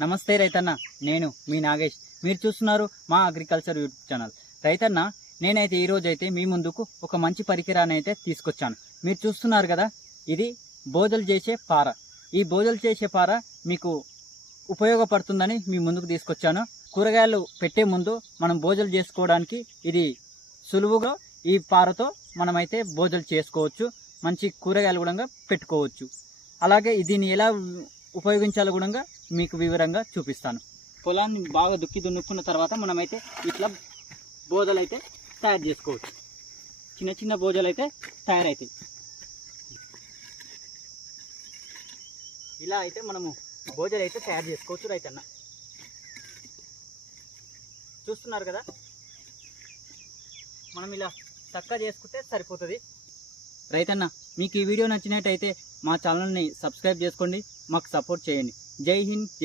నమస్తే రైతన్న, నేను మీ నాగేష్. మీరు చూస్తున్నారు మా అగ్రికల్చర్ యూట్యూబ్ ఛానల్. రైతన్న, నేనైతే ఈరోజు అయితే మీ ముందుకు ఒక మంచి పరికరాన్ని అయితే తీసుకొచ్చాను. మీరు చూస్తున్నారు కదా, ఇది బోదలు చేసే పార. ఈ బోదలు చేసే పార మీకు ఉపయోగపడుతుందని మీ ముందుకు తీసుకొచ్చాను. కూరగాయలు పెట్టే ముందు మనం బోదలు చేసుకోవడానికి ఇది సులువుగా ఈ పారతో మనమైతే బోదలు చేసుకోవచ్చు. మంచి కూరగాయలు కూడా పెట్టుకోవచ్చు. అలాగే దీన్ని ఎలా ఉపయోగించాలో కూడా మీకు వివరంగా చూపిస్తాను. పొలాన్ని బాగా దున్నుకున్న తర్వాత మనమైతే ఇట్లా బోదలు అయితే తయారు చేసుకోవచ్చు. చిన్న చిన్న బోదలు అయితే తయారవుతాయి. ఇలా అయితే మనము బోదలు అయితే తయారు చేసుకోవచ్చు. రైతన్న, చూస్తున్నారు కదా, మనం ఇలా చక్కగా చేసుకుంటే సరిపోతుంది. రైతన్న, మీకు ఈ వీడియో నచ్చినట్టయితే మా ఛానల్ని సబ్స్క్రైబ్ చేసుకోండి, మాకు సపోర్ట్ చేయండి. జై హింద్, జై